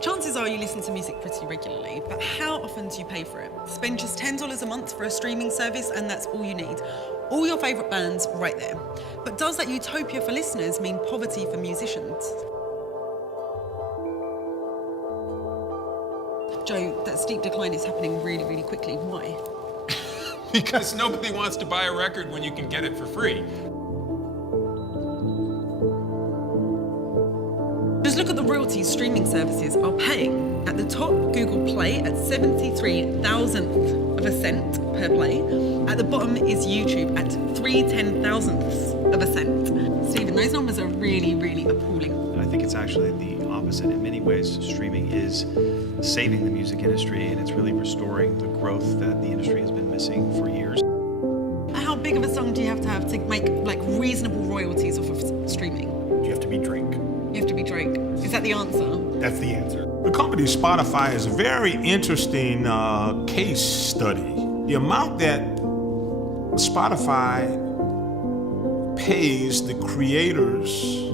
Chances are you listen to music pretty regularly, but how often do you pay for it? Spend just $10 a month for a streaming service and that's all you need. All your favourite bands right there. But does that utopia for listeners mean poverty for musicians? Joe, that steep decline is happening really, really quickly. Why? Because nobody wants to buy a record when you can get it for free. Just look at the royalties streaming services are paying. At the top, Google Play at 73,000th per play. At the bottom is YouTube at 3/10,000th. Stephen, those numbers are really, really appalling. I think it's actually the opposite. In many ways, streaming is saving the music industry, and it's really restoring the growth that the industry has been missing for years. How big of a song do you have to make like reasonable royalties off of streaming? You have to be Drake. You have to be Drake. Is that the answer? That's the answer. The company Spotify is a very interesting case study. The amount that Spotify pays the creators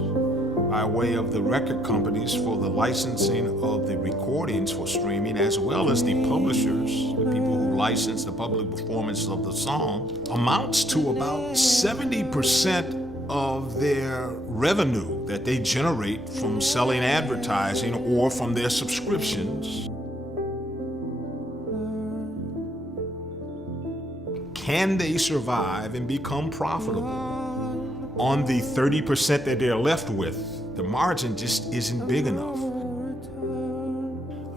by way of the record companies for the licensing of the recordings for streaming, as well as the publishers, the people who license the public performance of the song, amounts to about 70% of their revenue that they generate from selling advertising or from their subscriptions. Can they survive and become profitable on the 30% that they're left with? The margin just isn't big enough.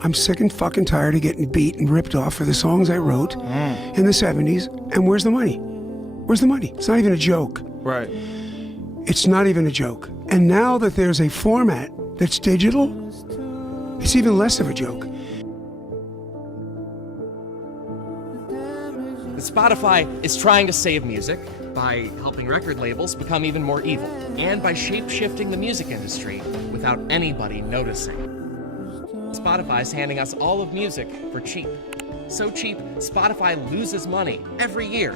I'm sick and fucking tired of getting beat and ripped off for the songs I wrote in the 70s. And where's the money? Where's the money? It's not even a joke. Right. It's not even a joke. And now that there's a format that's digital, it's even less of a joke. Spotify is trying to save music by helping record labels become even more evil, and by shape-shifting the music industry without anybody noticing. Spotify's handing us all of music for cheap. So cheap, Spotify loses money every year.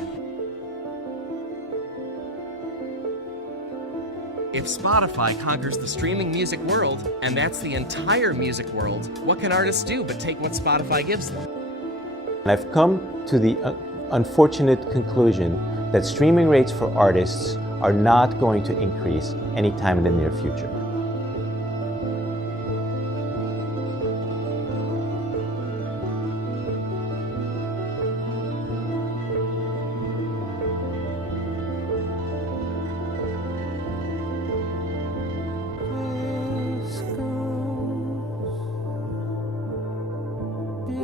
If Spotify conquers the streaming music world, and that's the entire music world, what can artists do but take what Spotify gives them? I've come to the unfortunate conclusion that streaming rates for artists are not going to increase anytime in the near future.